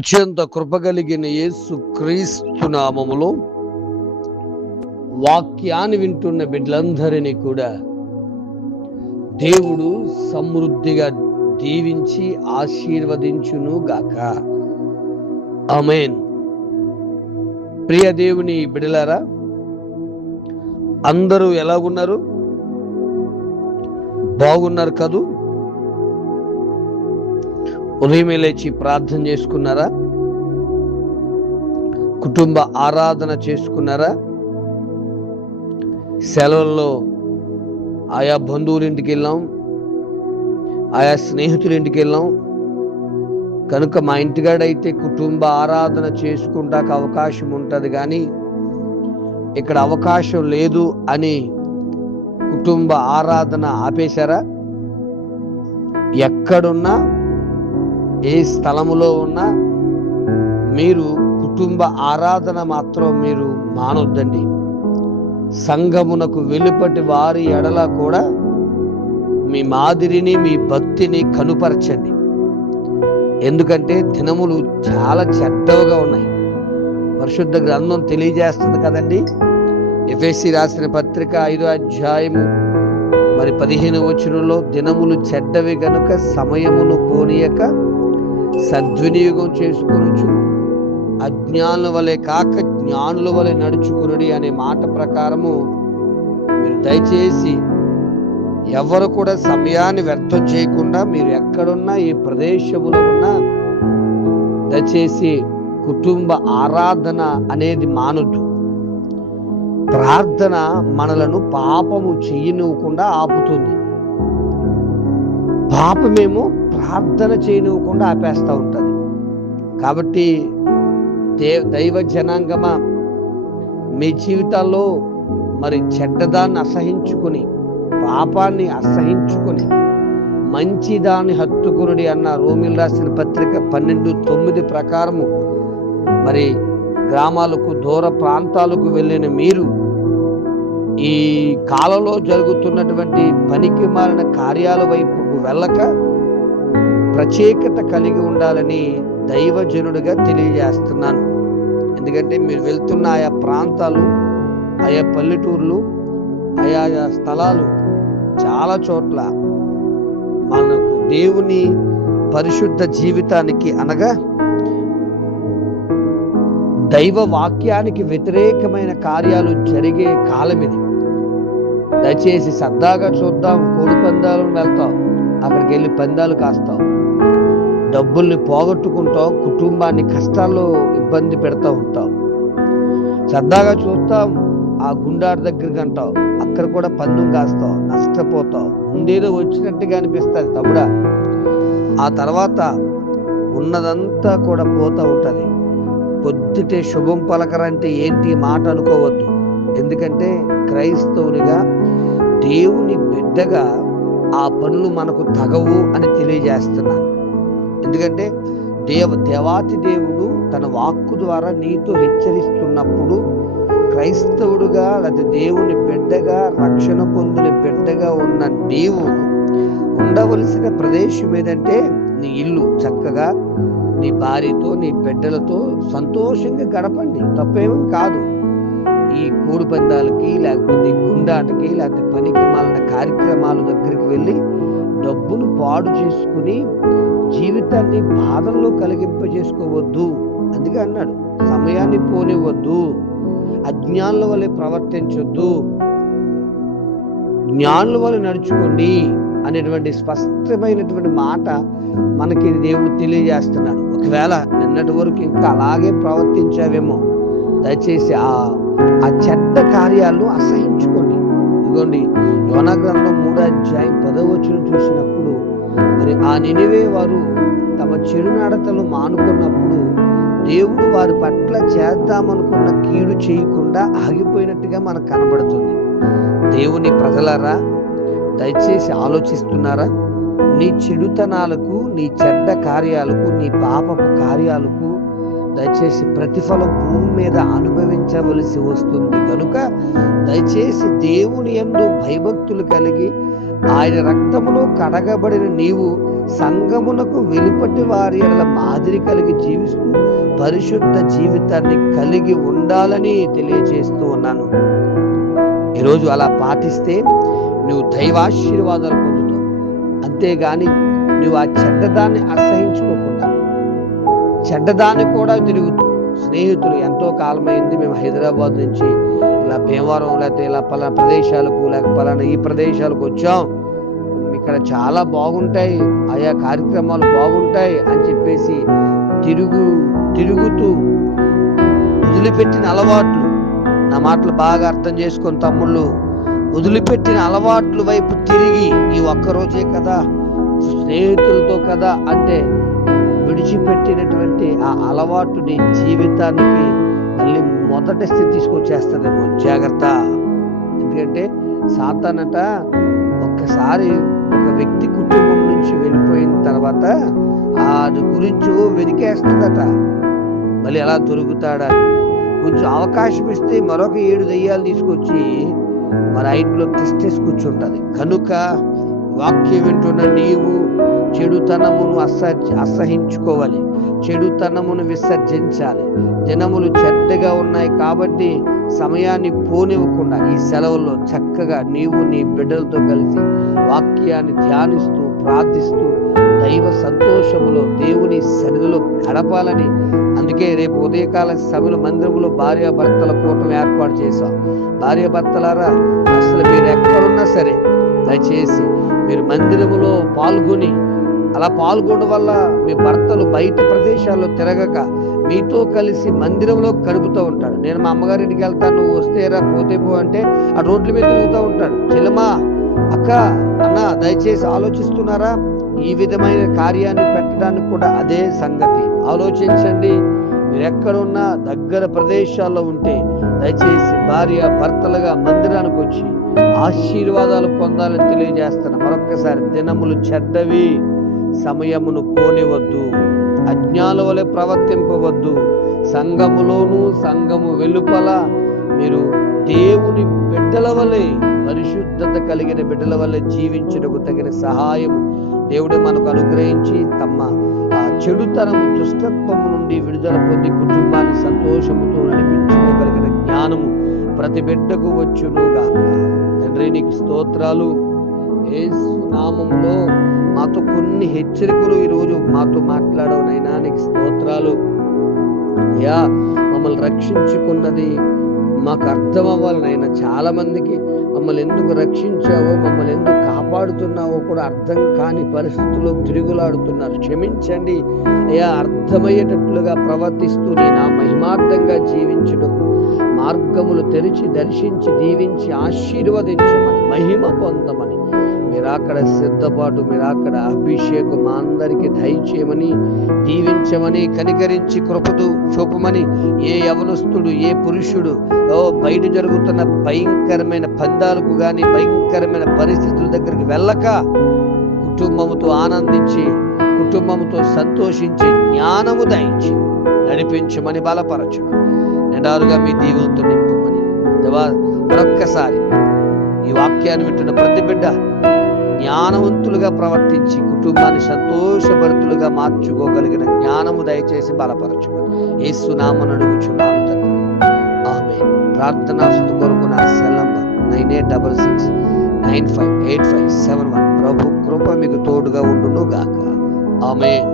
అత్యంత కృపగలిగిన యేసు క్రీస్తు నామములో వాక్యాన్ని వింటున్న బిడ్డలందరినీ కూడా దేవుడు సమృద్ధిగా దీవించి ఆశీర్వదించును గాక. ఆమేన్. ప్రియ దేవుని బిడ్డలారా, అందరూ ఎలాగున్నారు? బాగున్నారు కదూ? ఉదయమే లేచి ప్రార్థన చేసుకున్నారా? కుటుంబ ఆరాధన చేసుకున్నారా? సెలవుల్లో ఆయా బంధువులింటికి వెళ్ళాం, ఆయా స్నేహితులింటికి వెళ్ళాం కనుక మా ఇంటికాడైతే కుటుంబ ఆరాధన చేసుకుంటాక అవకాశం ఉంటుంది, కానీ ఇక్కడ అవకాశం లేదు అని కుటుంబ ఆరాధన ఆపేశారా? ఎక్కడున్నా, ఏ స్థలములో ఉన్నా మీరు కుటుంబ ఆరాధన మాత్రం మీరు మానొద్దండి. సంఘమునకు వెలుపటి వారి ఎడల కూడా మీ మాదిరిని, మీ భక్తిని కనుపరచండి. ఎందుకంటే దినములు చాలా చెడ్డవుగా ఉన్నాయి. పరిశుద్ధ గ్రంథం తెలియజేస్తుంది కదండి. ఎఫెసీ రాసిన పత్రిక 5వ అధ్యాయము 15వ వచనంలో, దినములు చెడ్డవి గనుక సమయమును పోనీయక సద్వినియోగం చేసుకొనుచు అజ్ఞానుల వలె కాక జ్ఞానుల వలె నడుచుకునుడి అనే మాట ప్రకారము మీరు దయచేసి ఎవరు కూడా సమయాన్ని వ్యర్థం చేయకుండా, మీరు ఎక్కడున్నా, ఏ ప్రదేశంలో ఉన్నా దయచేసి కుటుంబ ఆరాధన అనేది మానొద్దు. ప్రార్థన మనలను పాపము చేయనివ్వకుండా ఆపుతుంది. పాపమేమో ప్రార్థన చేయనివ్వకుండా ఆపేస్తూ ఉంటుంది. కాబట్టి దైవ జనాంగమా, మీ జీవితాల్లో చెడ్డదాన్ని అసహించుకొని, పాపాన్ని అసహించుకొని మంచిదాన్ని హత్తుకునుడి అన్న రోమిలు రాసిన పత్రిక 12:9 ప్రకారము గ్రామాలకు, దూర ప్రాంతాలకు వెళ్ళిన మీరు ఈ కాలంలో జరుగుతున్నటువంటి పనికి మాలిన కార్యాల వైపుకు వెళ్ళక ప్రత్యేకత కలిగి ఉండాలని దైవజనుడిగా తెలియజేస్తున్నాను. ఎందుకంటే మీరు వెళ్తున్న ఆయా ప్రాంతాలు, ఆయా పల్లెటూర్లు, ఆయా స్థలాలు చాలా చోట్ల మనకు దేవుని పరిశుద్ధ జీవితానికి అనగా దైవ వాక్యానికి వ్యతిరేకమైన కార్యాలు జరిగే కాలం ఇది. దయచేసి సరదాగా చూద్దాం, కోడి పందాలను వెళ్తాం, అక్కడికి వెళ్ళి పందాలు కాస్తాం, డబ్బుల్ని పోగొట్టుకుంటాం, కుటుంబాన్ని కష్టాల్లో ఇబ్బంది పెడతా ఉంటాం. సరదాగా చూస్తాం, ఆ గుండాడి దగ్గరికి అంటాం, అక్కడ కూడా పందెం కాస్తాం, నష్టపోతాం, ముందేదో వచ్చినట్టుగా అనిపిస్తుంది తమ్ముడా. ఆ తర్వాత ఉన్నదంతా కూడా పోతూ ఉంటుంది. పొద్దుటే శుభం పలకరంటే ఏంటి మాట అనుకోవద్దు. ఎందుకంటే క్రైస్తవునిగా, దేవుని బిడ్డగా ఆ పనులు మనకు తగవు అని తెలియజేస్తున్నాను. ఎందుకంటే దేవాతి దేవుడు తన వాక్కు ద్వారా నీతో హెచ్చరిస్తున్నప్పుడు, క్రైస్తవుడుగా లేదా దేవుని బిడ్డగా, రక్షణ పొందిన బిడ్డగా ఉన్న నీవు ఉండవలసిన ప్రదేశం ఏదంటే నీ ఇల్లు. చక్కగా నీ భార్యతో, నీ బిడ్డలతో సంతోషంగా గడపండి, తప్పేమీ కాదు. ఈ కోడి పందాలకి, లేకపోతే గుండాటకి, లేకపోతే పనికి మాలిన కార్యక్రమాల దగ్గరికి వెళ్ళి డబ్బును పాడు చేసుకుని జీవితాన్ని బాధల్లో కలిగింపజేసుకోవద్దు. అందుకే అన్నాడు, సమయాన్ని పోనివ్వద్దు, అజ్ఞానుల వలె ప్రవర్తించొద్దు, జ్ఞానుల వలె నడుచుకోండి అనేటువంటి స్పష్టమైనటువంటి మాట మనకి దేవుడు తెలియజేస్తున్నాడు. ఒకవేళ నిన్నటి వరకు ఇంకా అలాగే ప్రవర్తించావేమో, దయచేసి ఆ చెడ్డ కార్యాలను అసహించుకోండి. ఇదిగోండి, యోనా గ్రంథం 3వ అధ్యాయం 10వ వచనం చూసినప్పుడు, ఆ నినివే వారు తమ చెడు నడతలు మానుకున్నప్పుడు దేవుడు వారి పట్ల చేద్దామనుకున్న కీడు చేయకుండా ఆగిపోయినట్టుగా మనకు కనబడుతుంది. దేవుని ప్రజలారా, దయచేసి ఆలోచిస్తున్నారా? నీ చెడుతనాలకు, నీ చెడ్డ కార్యాలకు, నీ పాపపు కార్యాలకు దయచేసి ప్రతిఫలం భూమి మీద అనుభవించవలసి వస్తుంది. కనుక దయచేసి దేవుని యందు భయభక్తులు కలిగి ఆయన రక్తములో కడగబడిన నీవు సంఘమునకు వెలుపటి వారి ఎడల మాదిరి కలిగి జీవిస్తూ పరిశుద్ధ జీవితాన్ని కలిగి ఉండాలని తెలియజేస్తూ ఉన్నాను. ఈరోజు అలా పాటిస్తే నువ్వు దైవాశీర్వాదాలు పొందుతావు. అంతేగాని నువ్వు ఆ చెడ్డదాన్ని అసహించుకోకుండా చెడ్డదాన్ని కూడా తిరుగుతూ, స్నేహితులు ఎంతో కాలమైంది మేము హైదరాబాద్ నుంచి ఇలా భీమవరం లేకపోతే ఇలా పలానా ప్రదేశాలకు లేక పలానా ఈ ప్రదేశాలకు వచ్చాం, ఇక్కడ చాలా బాగుంటాయి, ఆయా కార్యక్రమాలు బాగుంటాయి అని చెప్పేసి తిరుగుతూ వదిలిపెట్టిన అలవాట్లు, నా మాటలు బాగా అర్థం చేసుకొని తమ్ముళ్ళు, వదిలిపెట్టిన అలవాట్ల వైపు తిరిగి ఈ ఒక్కరోజే కదా, స్నేహితులతో కదా అంటే విడిచిపెట్టినటువంటి ఆ అలవాటు నీ జీవితానికి మళ్ళీ మొదటి స్థితి తీసుకొచ్చేస్తుందేమో, జాగ్రత్త. ఎందుకంటే సాతానట ఒక్కసారి ఒక వ్యక్తి కుటుంబం నుంచి వెళ్ళిపోయిన తర్వాత అది గురించి వెతికేస్తుందట, మళ్ళీ ఎలా దొరుకుతాడని. కొంచెం అవకాశం ఇస్తే మరొక 7 దెయ్యాలు తీసుకొచ్చి మరి ఆ ఇంట్లో టెస్టేసి కూర్చుంటుంది. కనుక వాక్యం వింటున్న నీవు చెడుతనమును అసహించుకోవాలి, చెడుతనమును విసర్జించాలి. దినములు చెడ్డగా ఉన్నాయి కాబట్టి సమయాన్ని పోనివ్వకుండా ఈ సెలవుల్లో చక్కగా నీవు నీ బిడ్డలతో కలిసి వాక్యాన్ని ధ్యానిస్తూ ప్రార్థిస్తూ దైవ సంతోషములో దేవుని సన్నిధిలో గడపాలని, అందుకే రేపు ఉదయకాల సభలో మందిరంలో భార్యాభర్తల కూటమి ఏర్పాటు చేశాం. భార్యాభర్తలారా, అసలు మీరు ఎక్కడున్నా సరే దయచేసి మీరు మందిరములో పాల్గొని, అలా పాల్గొనడం వల్ల మీ భర్తలు బయట ప్రదేశాల్లో తిరగక మీతో కలిసి మందిరంలో గడుపుతూ ఉంటాడు. నేను మా అమ్మగారింటికి వెళ్తాను, నువ్వు వస్తేరా పోతే పో అంటే ఆ రోడ్ల మీద తిరుగుతూ ఉంటాడు. చెల్లెమా, అక్క, అన్న, దయచేసి ఆలోచిస్తున్నారా? ఈ విధమైన కార్యాన్ని పెట్టడానికి కూడా అదే సంగతి. ఆలోచించండి. మీరు ఎక్కడున్నా దగ్గర ప్రదేశాల్లో ఉంటే దయచేసి భార్య భర్తలుగా మందిరానికి వచ్చి ఆశీర్వాదాలు పొందాలని తెలియజేస్తున్నా. మరొక్కసారి, దినములు చెడ్డవి, సమయమును పోనివద్దు, అజ్ఞానుల వలె ప్రవర్తింపవద్దు. సంఘములోను సంఘము వెలుపల మీరు దేవుని బిడ్డల వలె, పరిశుద్ధత కలిగిన బిడ్డల వలె జీవించుటకు తగిన సహాయం దేవుడు మనకు అనుగ్రహించి తమ చెడుతనము దుష్టత్వము నుండి విడుదల పొంది కుటుంబాన్ని సంతోషముతో నడిపించుకోగలిగిన జ్ఞానము ప్రతి బిడ్డకు వచ్చునుగాక. తండ్రి, నీకు స్తోత్రాలు. యేసు నామములో మాతో కొన్ని హెచ్చరికలు ఈరోజు మాతో మాట్లాడవునైనా నీకు స్తోత్రాలు. అయ్యా, మమ్మల్ని రక్షించుకున్నది మాకు అర్థం అవ్వాలనైనా. చాలా మందికి మమ్మల్ని ఎందుకు రక్షించావో, మమ్మల్ని ఎందుకు కాపాడుతున్నావో కూడా అర్థం కాని పరిస్థితుల్లో తిరుగులాడుతున్నారు. క్షమించండి అయ్యా. అర్థమయ్యేటట్లుగా ప్రవర్తిస్తూ నీ నా మహిమార్థంగా జీవించుటకు మార్గములు తెరిచి దర్శించి దీవించి ఆశీర్వదించమని, మహిమ పొందమని, మీరు అక్కడ సిద్ధపాటు, మీరు అక్కడ అభిషేకం మా అందరికీ దయచేయమని, దీవించమని, కనికరించి కృపదు చూపమని, ఏ యవనస్తుడు ఏ పురుషుడు బయట జరుగుతున్న భయంకరమైన పందాలకు కానీ భయంకరమైన పరిస్థితుల దగ్గరికి వెళ్ళక కుటుంబముతో ఆనందించి కుటుంబముతో సంతోషించి జ్ఞానము దయచి నడిపించమని, బలపరచమని, నిండారుగా మీ దీవులతో నింపమని. మరొక్కసారి ఈ వాక్యాన్ని వింటున్న ప్రతి బిడ్డ జ్ఞానవంతులుగా ప్రవర్తించి కుటుంబాన్ని సంతోషభరితులుగా మార్చుకోగలిగిన జ్ఞానము దయచేసి బలపరచుమని యేసు నామమున అడుగుచున్నాను తండ్రి. ఆమేన్. ప్రార్థనా స్తుతి కొరకు నా సెల్ నంబర్ 9866958571. ప్రభు కృప మీకు తోడుగా ఉండును గాక. ఆమేన్.